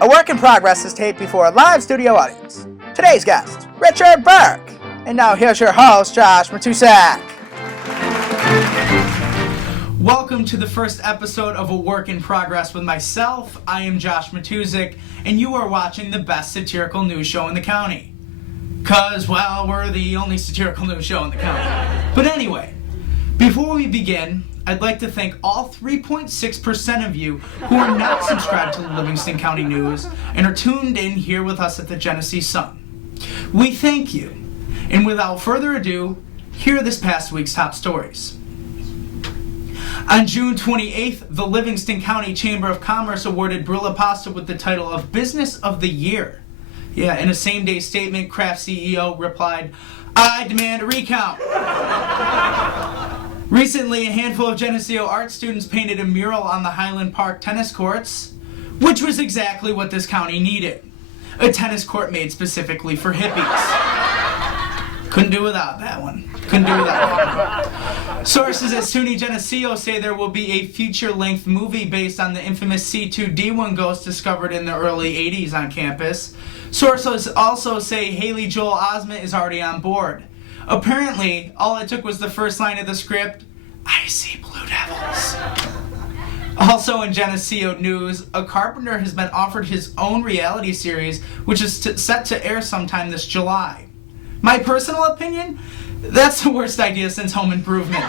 A work in progress is taped before a live studio audience. Today's guest, Richard Burke. And now here's your host, Josh Matusak. Welcome to the first episode of A Work in Progress with myself. I am Josh Matusak, and you are watching the best satirical news show in the county. Cause, well, we're the only satirical news show in the county. But anyway, before we begin, I'd like to thank all 3.6% of you who are not subscribed to the Livingston County News and are tuned in here with us at the Genesee Sun. We thank you. And without further ado, here are this past week's top stories. On June 28th, the Livingston County Chamber of Commerce awarded Brilla Pasta with the title of Business of the Year. Yeah, in a same-day statement, Kraft CEO replied, "I demand a recount." Recently, a handful of Geneseo art students painted a mural on the Highland Park tennis courts, which was exactly what this county needed. A tennis court made specifically for hippies. Couldn't do without that one. Sources at SUNY Geneseo say there will be a feature-length movie based on the infamous C2D1 ghost discovered in the early 80s on campus. Sources also say Haley Joel Osment is already on board. Apparently, all it took was the first line of the script, "I see blue devils." Also in Geneseo news, a carpenter has been offered his own reality series, which is set to air sometime this July. My personal opinion? That's the worst idea since Home Improvement.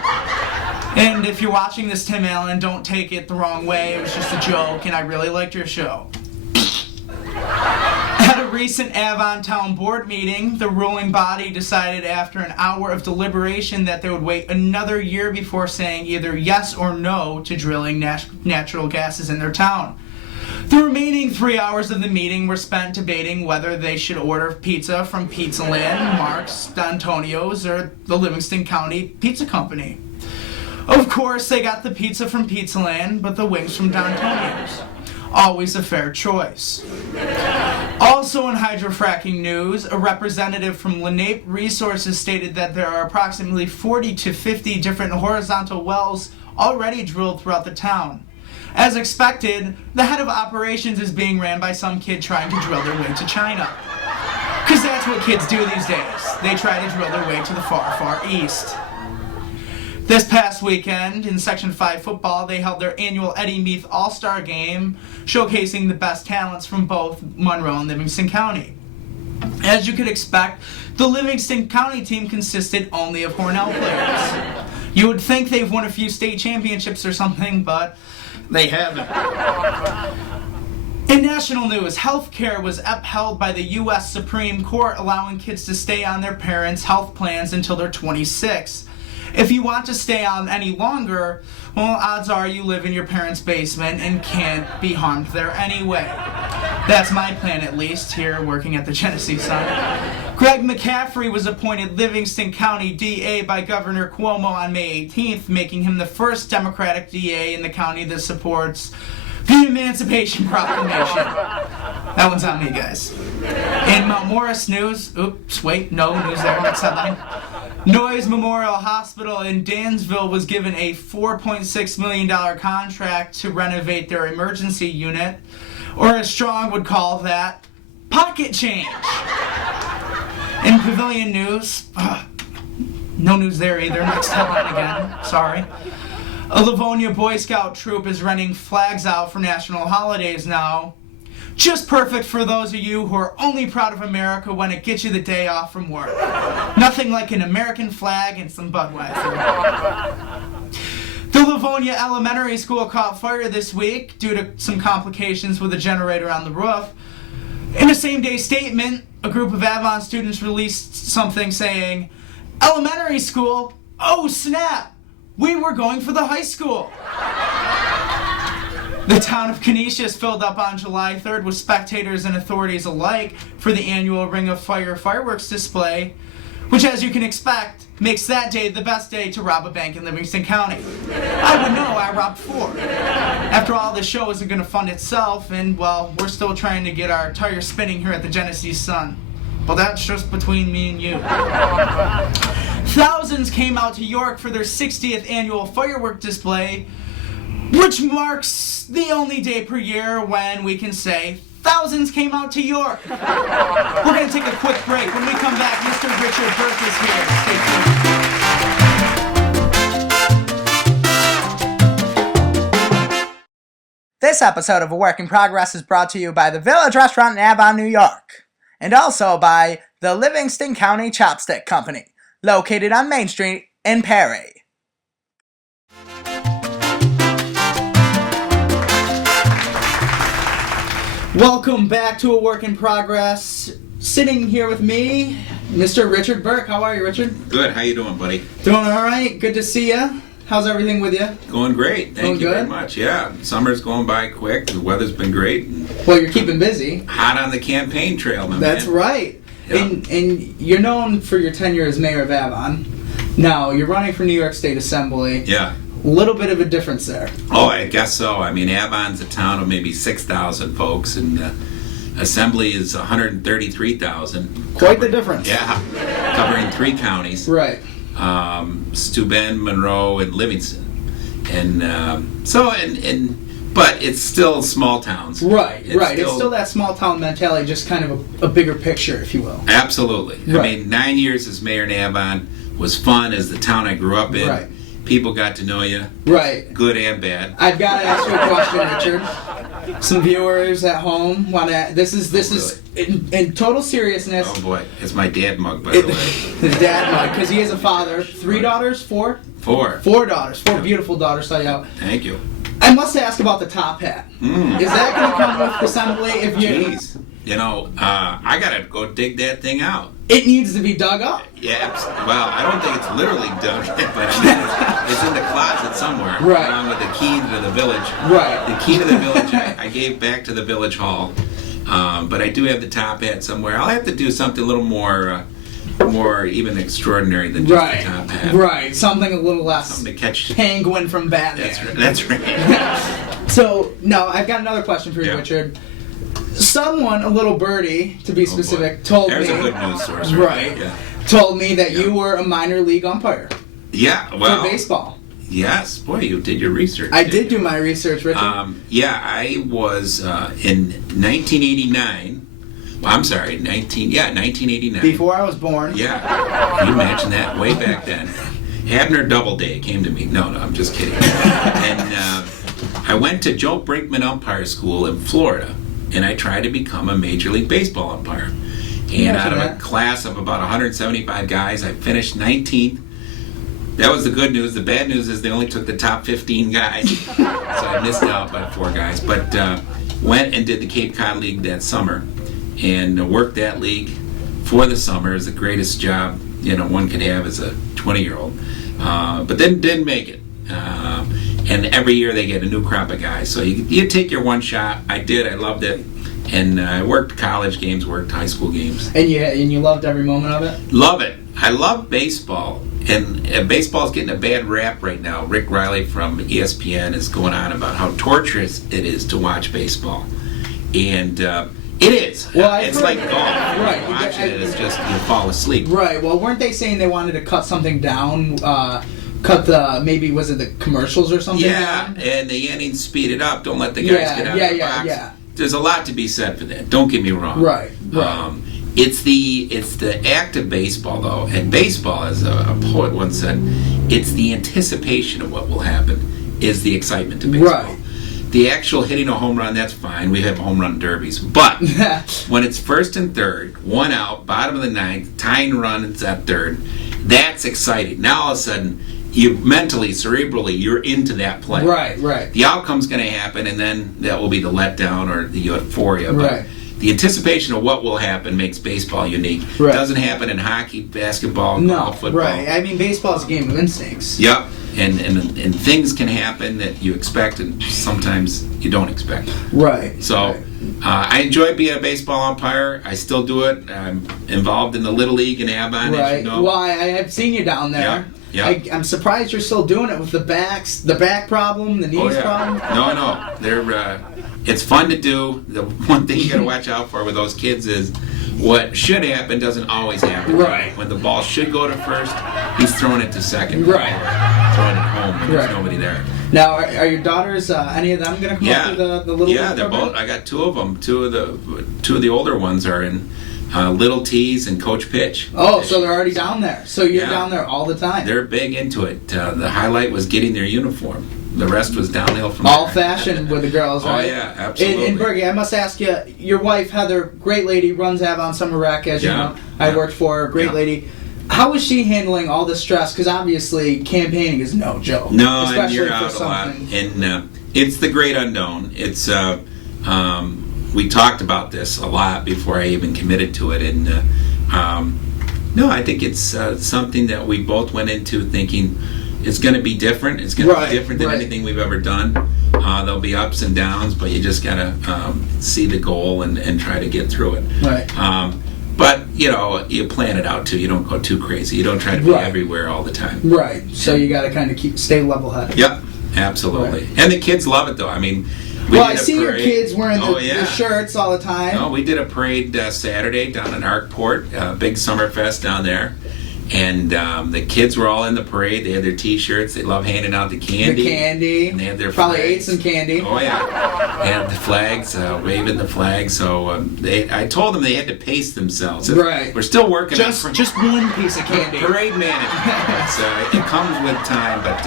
And if you're watching this, Tim Allen, don't take it the wrong way. It was just a joke, and I really liked your show. At a recent Avon Town Board meeting, the ruling body decided after an hour of deliberation that they would wait another year before saying either yes or no to drilling natural gases in their town. The remaining 3 hours of the meeting were spent debating whether they should order pizza from Pizzaland, Mark's, D'Antonio's, or the Livingston County Pizza Company. Of course, they got the pizza from Pizzaland, but the wings from D'Antonio's. Always a fair choice. Also in hydrofracking news, a representative from Lenape Resources stated that there are approximately 40 to 50 different horizontal wells already drilled throughout the town. As expected, the head of operations is being ran by some kid trying to drill their way to China. Because that's what kids do these days. They try to drill their way to the far, far east. This past weekend, in Section 5 football, they held their annual Eddie Meath All-Star Game, showcasing the best talents from both Monroe and Livingston County. As you could expect, the Livingston County team consisted only of Hornell players. You would think they've won a few state championships or something, but they haven't. In national news, health care was upheld by the U.S. Supreme Court, allowing kids to stay on their parents' health plans until they're 26. If you want to stay on any longer, well, odds are you live in your parents' basement and can't be harmed there anyway. That's my plan, at least, here working at the Genesee Sun. Greg McCaffrey was appointed Livingston County DA by Governor Cuomo on May 18th, making him the first Democratic DA in the county that supports the Emancipation Proclamation. That one's on me, guys. In Mount Morris news, no news there, next headline. Noyes Memorial Hospital in Dansville was given a $4.6 million contract to renovate their emergency unit, or as Strong would call that, pocket change. In Pavilion news, no news there either, next headline again, sorry. A Livonia Boy Scout troop is renting flags out for national holidays now. Just perfect for those of you who are only proud of America when it gets you the day off from work. Nothing like an American flag and some Budweiser. The Livonia Elementary School caught fire this week due to some complications with a generator on the roof. In a same-day statement, a group of Avon students released something saying, "Elementary school? Oh snap! We were going for the high school." The town of Canisius filled up on July 3rd with spectators and authorities alike for the annual Ring of Fire fireworks display, which, as you can expect, makes that day the best day to rob a bank in Livingston County. I would know, I robbed 4. After all, this show isn't going to fund itself, and, well, we're still trying to get our tires spinning here at the Genesee Sun. Well, that's just between me and you. Thousands came out to York for their 60th annual firework display, which marks the only day per year when we can say thousands came out to York. We're going to take a quick break. When we come back, Mr. Richard Burke is here. Stay tuned. This episode of A Work in Progress is brought to you by the Village Restaurant in Avon, New York, and also by the Livingston County Chopstick Company, located on Main Street in Perry. Welcome back to A Work in Progress. Sitting here with me, Mr. Richard Burke. How are you, Richard? Good. How you doing, buddy? Doing all right. Good to see you. How's everything with you? Going great. Thank you very much. Yeah, summer's going by quick. The weather's been great. Well, you're keeping busy. Hot on the campaign trail, my That's man. right. Yeah. And you're known for your tenure as mayor of Avon. Now, you're running for New York State Assembly. Yeah. A little bit of a difference there. Oh, I guess so. I mean, Avon's a town of maybe 6,000 folks, and Assembly is 133,000. Quite the difference. Yeah, covering 3 counties. Right. Steuben, Monroe, and Livingston. And but it's still small towns. Right, it's still that small town mentality, just kind of a bigger picture, if you will. Absolutely. Right. I mean, 9 years as mayor in Avon was fun as the town I grew up in. Right. People got to know you. Right. Good and bad. I've got to ask you a question, Richard. Some viewers at home want to. This is in total seriousness. Oh boy, it's my dad mug, by the way. The dad mug, because he is a father. 3 daughters, 4? 4. 4 daugers, 4 beautiful daughters. Tell you how. Thank you. I must ask about the top hat. Is that going to come with the assembly? If you? Jeez. You know, I gotta go dig that thing out. It needs to be dug up. Yeah, well, I don't think it's literally dug, but I mean, it's in the closet somewhere, right, along with the key to the village. Right. The key to the village I gave back to the village hall, but I do have the top hat somewhere. I'll have to do something a little more even extraordinary than just the top hat. Right, something a little less. Something to catch Penguin from Batman. That's right. So, no, I've got another question for you, Richard. Someone, a little birdie, to be specific, told There's me... There's a good news source. Right. Yeah. Told me that you were a minor league umpire. Yeah, well... For baseball. Yes. Boy, you did your research. I did do my research, Richard. I was in 1989... Well, I'm sorry, 1989. Before I was born. Yeah. Can you imagine that? Way back then. Abner Doubleday came to me. No, I'm just kidding. And I went to Joe Brinkman Umpire School in Florida. And I tried to become a Major League Baseball umpire. And out of a class of about 175 guys, I finished 19th. That was the good news. The bad news is they only took the top 15 guys. So I missed out by 4 guys. But went and did the Cape Cod League that summer. And worked that league for the summer. It was the greatest job one could have as a 20-year-old. But then didn't make it. And every year they get a new crop of guys. So you take your one shot. I did. I loved it. And I worked college games, worked high school games. And you loved every moment of it? Love it. I love baseball. And baseball's getting a bad rap right now. Rick Riley from ESPN is going on about how torturous it is to watch baseball. And it is. Well, it's like golf. Right. Watching it is just you fall asleep. Right. Well, weren't they saying they wanted to cut something down? Cut maybe was it the commercials or something? Yeah, and the innings speed it up. Don't let the guys get out of the box. Yeah. There's a lot to be said for that. Don't get me wrong. Right. It's the act of baseball, though, and baseball, as a poet once said, it's the anticipation of what will happen is the excitement to baseball. Right. The actual hitting a home run, that's fine. We have home run derbies. But when it's first and third, 1 out, bottom of the 9th, tying runs at third, that's exciting. Now all of a sudden, you mentally, cerebrally, you're into that play. Right. The outcome's going to happen, and then that will be the letdown or the euphoria. Right. But the anticipation of what will happen makes baseball unique. Right. It doesn't happen in hockey, basketball, golf, football. Right. I mean, baseball's a game of instincts. Yep. And things can happen that you expect and sometimes you don't expect. Right. So I enjoy being a baseball umpire. I still do it. I'm involved in the Little League in Avon, as you know. Well, I have seen you down there. Yeah. I'm surprised you're still doing it with the back problem, the knees problem. No. It's fun to do. The one thing you got to watch out for with those kids is what should happen doesn't always happen. Right. When the ball should go to first, he's throwing it to second. Right. Throwing it home when there's nobody there. Now, are your daughters, any of them going to come up to the Little League they're program? both. I got two of them. Two of the older ones are in Little T's and Coach Pitch. Oh, so they're already down there. So you're Yeah. down there all the time. They're big into it. The highlight was getting their uniform. The rest was downhill from All there. fashion with the girls, Oh, right? yeah, absolutely. And Bergie, I must ask you, your wife, Heather, great lady, runs Avon Summer Rec, as you know. I worked for her, great lady. How is she handling all the stress? Because obviously campaigning is no joke. No, especially and you're for out a lot. something. And it's the great unknown. It's we talked about this a lot before I even committed to it. And no, I think it's something that we both went into thinking it's going to be different. It's going to be different than anything we've ever done. There'll be ups and downs, but you just got to see the goal and try to get through it. Right. But, you plan it out too. You don't go too crazy. You don't try to be everywhere all the time. Right. So you got to kind of stay level-headed. Yep, absolutely. Right. And the kids love it, though. I mean, I see your kids wearing the shirts all the time. No, we did a parade Saturday down in Arkport, big summer fest down there. And the kids were all in the parade. They had their T-shirts. They love handing out the candy. And they had their probably flags. ate some candy. Oh yeah, they had the flags, waving the flag. So I told them they had to pace themselves. Right. We're still working just one piece of candy. Parade management. It comes with time, but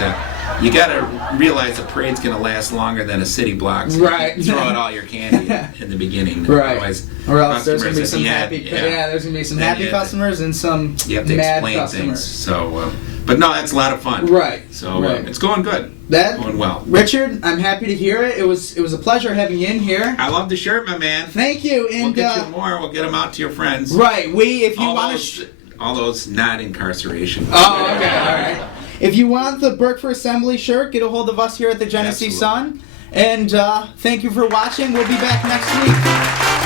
you got to realize the parade's going to last longer than a city block. So right. You throw out all your candy in the beginning. Right. Otherwise, or else there's going to be some happy. There's going to be some happy customers and some you have to mad explain customers. things. So, but no, that's a lot of fun. Right. So it's going good. Going well. Richard, I'm happy to hear it. It was a pleasure having you in here. I love the shirt, my man. Thank you. And we'll get you more. We'll get them out to your friends. Right. If you want to. All those not incarceration. Oh, okay. All right. If you want the Burke for Assembly shirt, get a hold of us here at the Genesee Sun. And thank you for watching. We'll be back next week.